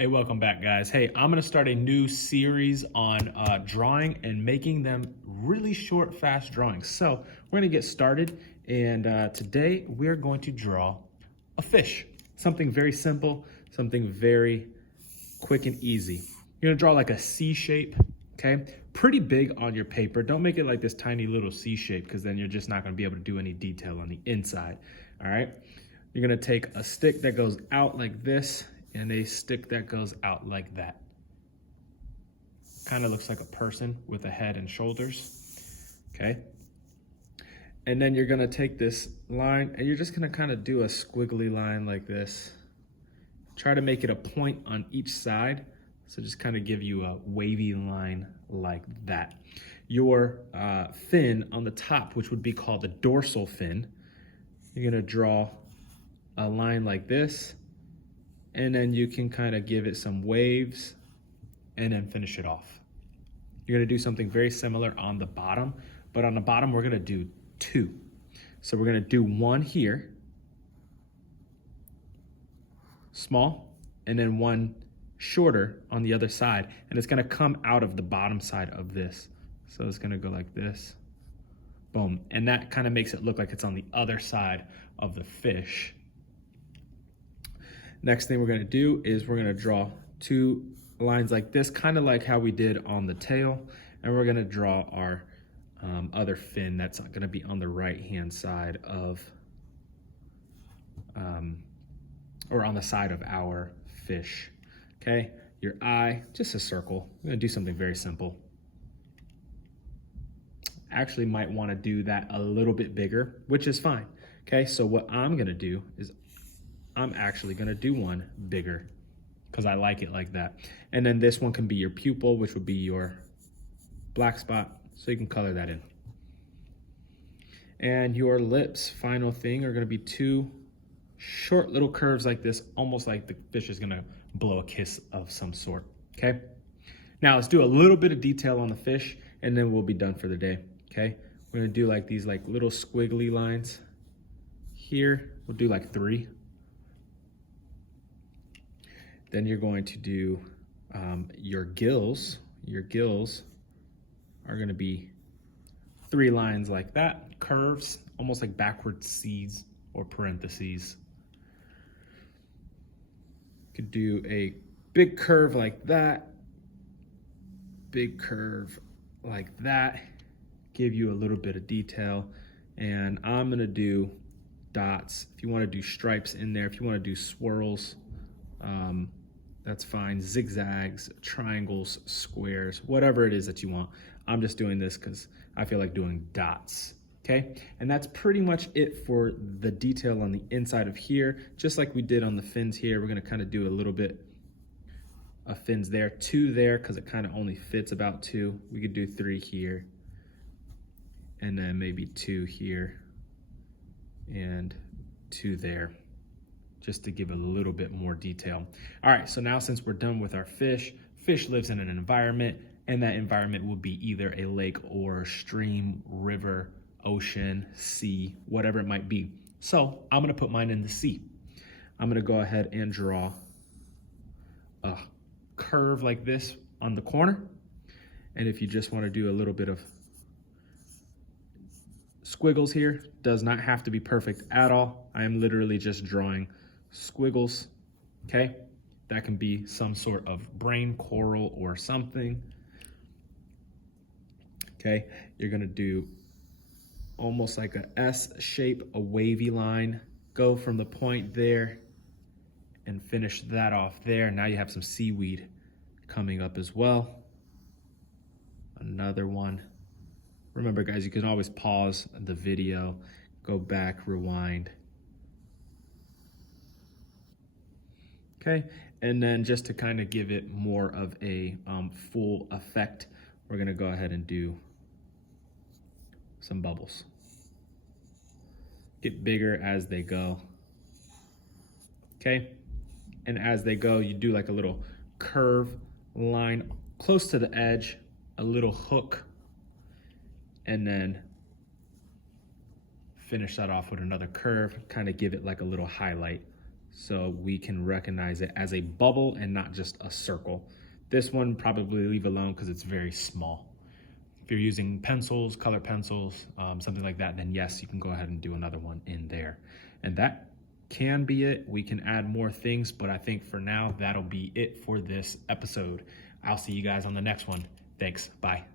Hey, welcome back, guys. Hey, I'm gonna start a new series on drawing and making them really short, fast drawings. So we're gonna get started, and today we're going to draw a fish. Something very simple, something very quick and easy. You're gonna draw like a C shape, okay? Pretty big on your paper. Don't make it like this tiny little C shape, because then you're just not gonna be able to do any detail on the inside, all right? You're gonna take a stick that goes out like this, and a stick that goes out like that. Kind of looks like a person with a head and shoulders, okay? And then you're gonna take this line and you're just gonna kind of do a squiggly line like this. Try to make it a point on each side. So just kind of give you a wavy line like that. Your fin on the top, which would be called the dorsal fin, you're gonna draw a line like this, and then you can kind of give it some waves and then finish it off. You're gonna do something very similar on the bottom, but on the bottom we're gonna do two. So we're gonna do one here, small, and then one shorter on the other side, and it's gonna come out of the bottom side of this. So it's gonna go like this, boom. And that kind of makes it look like it's on the other side of the fish. Next thing we're gonna do is we're gonna draw two lines like this, kind of like how we did on the tail, and we're gonna draw our other fin that's gonna be on the right-hand side of, or on the side of our fish, okay? Your eye, just a circle. We're gonna do something very simple. Actually might wanna do that a little bit bigger, which is fine, okay? So what I'm gonna do is I'm actually gonna do one bigger because I like it like that. And then this one can be your pupil, which would be your black spot, so you can color that in. And your lips, final thing, are gonna be two short little curves like this, almost like the fish is gonna blow a kiss of some sort, okay? Now let's do a little bit of detail on the fish, and then we'll be done for the day, okay? We're gonna do like these like little squiggly lines here. We'll do like 3. Then you're going to do your gills. Your gills are gonna be 3 lines like that, curves, almost like backward C's or parentheses. Could do a big curve like that, big curve like that, give you a little bit of detail. And I'm gonna do dots. If you wanna do stripes in there, if you wanna do swirls, that's fine. Zigzags, triangles, squares, whatever it is that you want. I'm just doing this because I feel like doing dots, okay? And that's pretty much it for the detail on the inside of here. Just like we did on the fins here, we're gonna kind of do a little bit of fins there, 2 there, because it kind of only fits about 2. We could do 3 here, and then maybe 2 here, and 2 there, just to give a little bit more detail. All right, so now since we're done with our fish, fish lives in an environment, and that environment will be either a lake or stream, river, ocean, sea, whatever it might be. So I'm gonna put mine in the sea. I'm gonna go ahead and draw a curve like this on the corner. And if you just wanna do a little bit of squiggles here, does not have to be perfect at all. I am literally just drawing squiggles, okay? That can be some sort of brain coral or something, okay? You're gonna do almost like a S shape, a wavy line, go from the point there and finish that off there. Now you have some seaweed coming up as well. Another one. Remember, guys, you can always pause the video, go back, rewind. Okay, and then just to kind of give it more of a full effect, we're gonna go ahead and do some bubbles. Get bigger as they go, okay? And as they go, you do like a little curve line close to the edge, a little hook, and then finish that off with another curve, kind of give it like a little highlight so we can recognize it as a bubble and not just a circle. This one probably leave alone because it's very small. If you're using pencils, color pencils, something like that, then yes, you can go ahead and do another one in there. And that can be it. We can add more things, but I think for now, that'll be it for this episode. I'll see you guys on the next one. Thanks, bye.